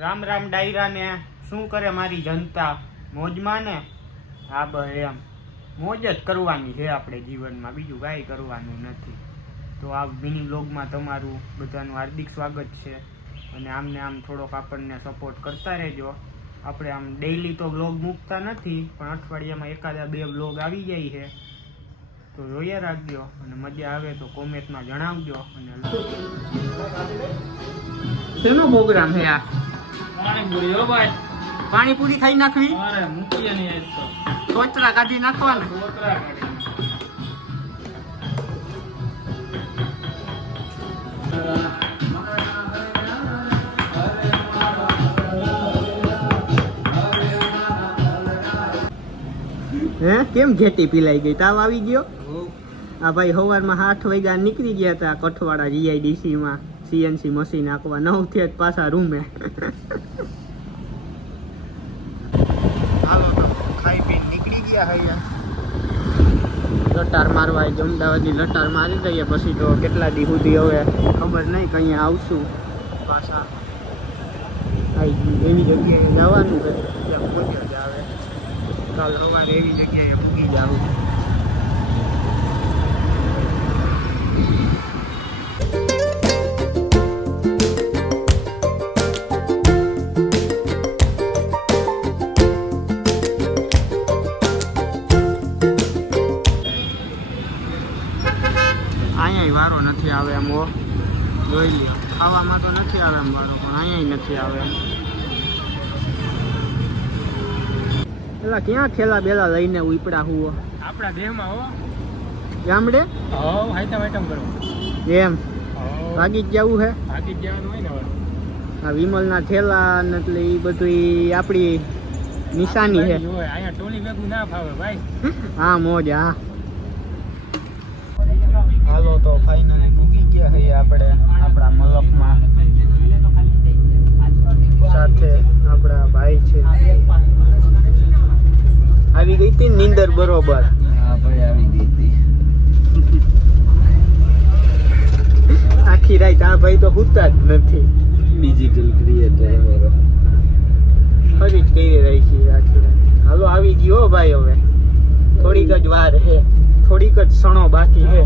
રામ રામ ડાયરા ને શું કરે મારી જનતા મોજમાં ને? હા બસ એમ મોજ જ કરવાની છે આપણે જીવનમાં, બીજું કાંઈ કરવાનું નથી. તો આ મિની બ્લોગમાં તમારું બધાનું હાર્દિક સ્વાગત છે અને આમને આમ થોડોક આપણને સપોર્ટ કરતા રહેજો. આપણે આમ ડેઈલી તો બ્લોગ મૂકતા નથી, પણ અઠવાડિયામાં એકાદા 2 બ્લોગ આવી જાય છે, તો જોયા રાખજો અને મજા આવે તો કોમેન્ટમાં જણાવજો. અને શેનો પ્રોગ્રામ છે આ? પાણીપુરી હો ભાઈ, પાણીપુરી ખાઈ નાખવી. અરે મૂકીએ નહીં આજ તો, સોચરા કાઢી નાખવાના. સોચરા કાઢી હે કેમ ઘેટી પીલાઈ ગઈ? તાવ આવી ગયો? આ ભાઈ સવારમાં 8 વાગ્યા નીકળી ગયા હતા કઠવાડા જીઆઈડીસી માં સીએનસી મશીન નાખવા, 9 થી જ પાછા રૂમે. હાલો તો ખાઈ પીને નીકળી ગયા હૈયા. લટાર મારવા અમદાવાદની લટાર મારી દઈએ, પછી તો કેટલા દી સુધી હવે ખબર નહીં કઈ આવશું પાછા. એવી જગ્યાએ જવાનું છે ત્યાં મજા જ આવે. કાલ સવારે એવી જગ્યાએ મૂકી જાવ. અહીંયા વારો નથી આવે એમ, જોઈ લ્યો. ખાવામાં તો નથી આવે એમ વારો, પણ અહીંયા નથી આવે એમ. પેલા ક્યાં ઠેલા બેલા લઈને ઉપડા હુઓ? આપણા દેહમાં હો, ગામડે આઈટમ કરો એમ. ભાગી જ જવું છે, ભાગી જ જવાનું હોય ને. આ વિમલના ઠેલા એટલે એ બધું આપણી નિશાની છે. અહીંયા ટોલી ભેગું ના ફાવે ભાઈ. હા મોજ. હા હાલો તો ફાઇનલી પૂગી ગયા છીએ આપણે આપણા મલકમાં. સાથે આપણા ભાઈ છે. આવી ગઈ હતી નીંદર બરોબર? હા ભાઈ આવી ગઈ હતી. આખી રાત આ ભાઈ તો હુતા જ નથી. ડિજિટલ ક્રિએટર અમારો ફરી જ કરી રહી છે આખી રાત. હાલો આવી ગયો ભાઈ, હવે થોડીક જ વાર છે, થોડીક જ ક્ષણો બાકી છે.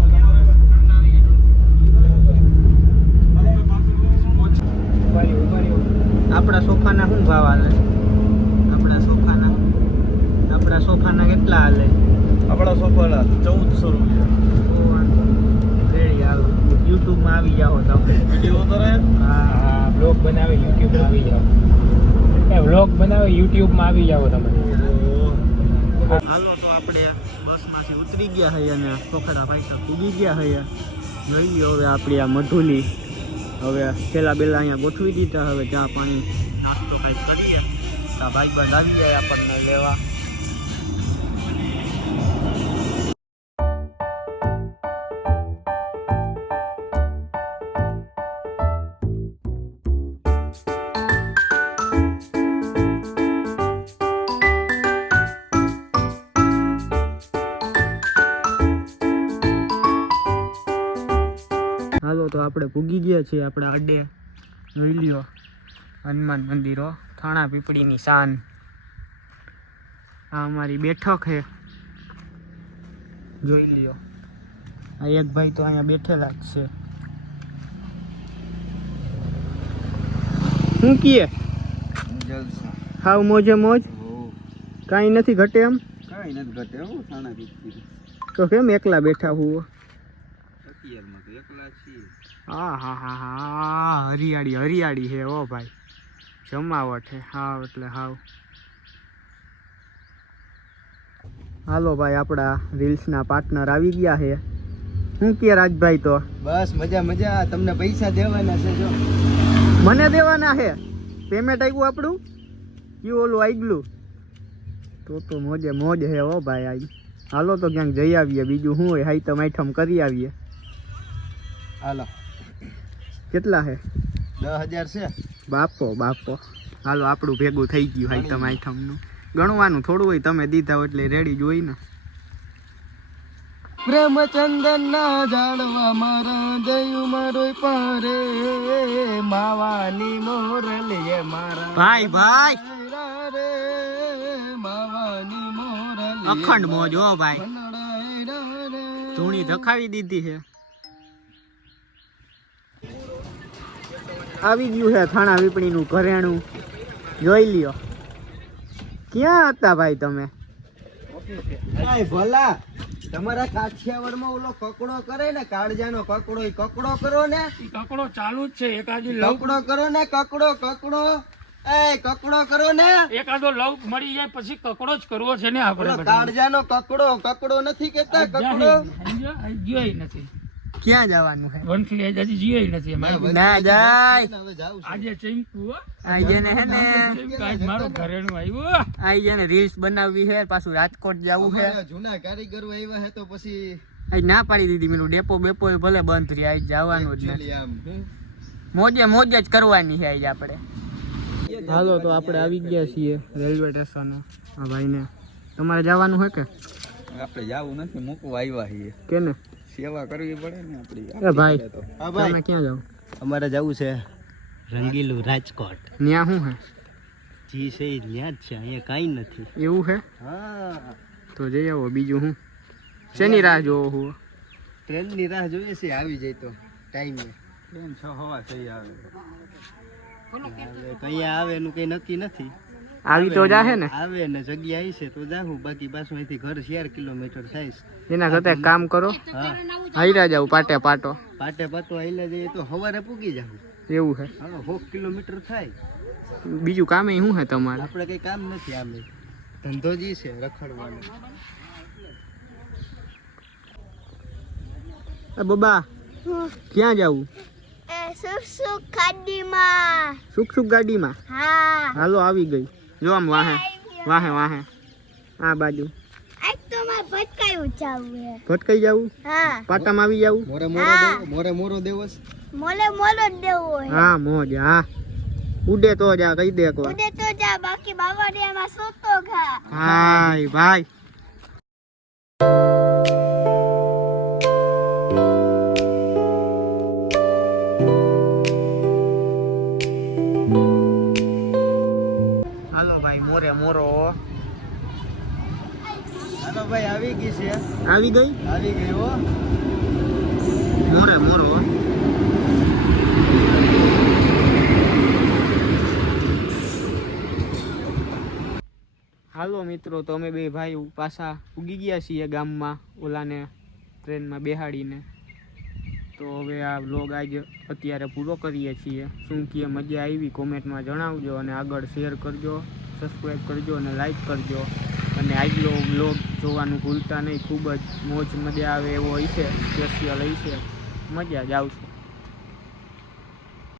આપણા સોફાના શું ભાવ હાલે? આપણા સોફાના કેટલા હાલે? આપણા સોફાના 1400 રૂપિયા. રેડી હાલો, યુટ્યુબમાં આવી જાઓ તમે. વિડીયો ઉતારે? હા બ્લોગ બનાવી યુટ્યુબમાં આવી જાઓ. વ્લોગ બનાવી યુટ્યુબમાં આવી જાઓ તમે. હાલો તો આપણે બસમાંથી ઉતરી ગયા છીએ અને પોખરા ભાઈ પૂગી ગયા છીએ. જોઈ લો હવે આપણી આ મધુલી. હવે પેલા બેલા અહીંયા ગોઠવી દીધા. હવે ચા પાણી નાસ્તો કાંઈ કરીએ. આ ભાઈ બંધ આવી જાય આપણને લેવા. હાલો તો આપણે પૂગી ગયા છીએ આપણે આડે. જોઈ લ્યો હનુમાન મંદિરો, થાણા પીપળીની શાન. આ અમારી બેઠક છે, જોઈ લ્યો. આ એક ભાઈ તો અહીંયા બેઠેલા જ છે. શું કીએ? હાવ મોજે મોજ, કાંઈ નથી ઘટે એમ? કાંઈ નથી ઘટે હો. થાણા પીપળી તો કેમ એકલા બેઠા હુઓ? હા હા હા હા, હરિયાળી હરિયાળી છે ઓ ભાઈ, જમાવટ છે હાવ એટલે હાવ. હાલો ભાઈ આપણા રીલ્સના પાર્ટનર આવી ગયા છે. શું કે રાજભાઈ? તો બસ મજા મજા. તમને પૈસા દેવાના છે? જો મને દેવાના છે? પેમેન્ટ આવ્યું આપણું? કયું ઓલું આગલું? તો મોજે મોજ છે ઓ ભાઈ આજ. હાલો તો ક્યાંક જઈ આવીએ, બીજું શું હોય, હાઈટમ આઈટમ કરી આવીએ. હાલો કેટલા છે? 10,000 છે. બાપો બાપો. હાલો આપણું ભેગું થઈ ગયું આઈટમ આઈટમનું. ગણવાનું થોડું હોય, તમે દીધા હોય એટલે રેડી જ હોય ને. પ્રેમ ચંદન ના જાણવા મારા દયું મારો પારે માવાની મોરલીએ મારા ભાઈ ભાઈ રે માવાની મોરલીએ અખંડ મોજ હો ભાઈ ધૂણી ધખાવી દીધી છે આવી ગયું છે થાણા વીપણી નું ઘરેણું જોઈ લ્યો ક્યાં હતા ભાઈ તમે ભલા તમારા કાઠિયાવાડમાં ઓલો કકડો કરે ને કાળજાનો કકડો એ કકડો કરો ને કકડો ચાલુ જ છે એકાદી કકડો કરો ને કકડો એ કકડો કરો ને એકાદો લવ મળી જાય પછી કકડો જ કરવો છે ને આપણે કાળજાનો કકડો નથી કેતા કકડો જોઈ નથી ક્યાં જવાનું છે વંથલી હજી જીવાય નથી ના જાય આજે ચીમકુ આજે ને હે ને મારો ઘરેણું આવ્યો આજે ને રીલ્સ બનાવવી છે પાછું રાજકોટ જવું છે જૂના કારીગરો આવ્યા છે તો પછી આજ ના પાડી દીધી મેનું ડેપો બેપો ભલે બંધ રહી આજ જવાનું જ નથી મોજે જ કરવાની છે આજ આપણે હાલો તો આપણે આવી ગયા છીએ રેલવે સ્ટેશને હા ભાઈ ને તમારે જવાનું છે કે આપણે જવું નથી મૂકવા આવ્યા છીએ કેને સેવા કરવી પડે ને આપણી એ ભાઈ હા ભાઈ તમે ક્યાં જાવ અમારે જવું છે રંગીલું રાજકોટ ન્યા શું હે જી છે ન્યા જ છે અહીંયા કાઈ નથી એવું છે હા તો જઈ આવો બીજું હું શેની રાહ જોવો હું ટ્રેનની રાહ જોઈએ છે આવી જાય તો ટાઈમે ટ્રેન 6 હવા થઈ આવે કઈ આવે એનું કઈ નક્કી નથી આવી તો જાહે ને આવે ને જગ્યા આવી છે તો જાહું બાકી પાછું અહીંથી ઘર 4 કિલોમીટર થાય એના કરતા કામ કરો હાઈરા જાવ પાટે પાટો હાઈલા જઈએ તો સવારે પૂગી જાવ એવું છે હા 100 કિલોમીટર થાય બીજું કામ શું છે તમારે આપણે કઈ કામ નથી આમે ધંધો જી છે રખડવાનો બબા ક્યાં જાવું સુખ ગાડીમાં હા હાલો આવી ગઈ જો આમ વાહે આ બાજુ ભટકાઈ જાવું હા પાટામાં આવી જાવું મોરે દેવો હા મોજ હા ઉડે તો જા કહી દે એકવાર ઉડે તો જા બાકી બાવળિયામાં સૂતો ખા હાય ભાઈ મોરો હાલો ભાઈ આવી ગઈ છે આવી ગઈ હો મોરો હાલો મિત્રો તો અમે બે ભાઈ પાછા ઉગી ગયા છીએ ગામમાં ઓલાને ટ્રેનમાં બેહાડીને તો હવે આ વ્લોગ આજે અત્યારે પૂરો કરીએ છીએ શું કે મજા આવી કોમેન્ટમાં જણાવજો અને આગળ શેર કરજો સબસ્ક્રાઈબ કરજો અને લાઈક કરજો અને આજનો વ્લોગ જોવાનું ભૂલતા નહીં ખૂબ જ મોજ મજા આવે એવો હશે સ્પેશિયલ હશે મજા જ આવશે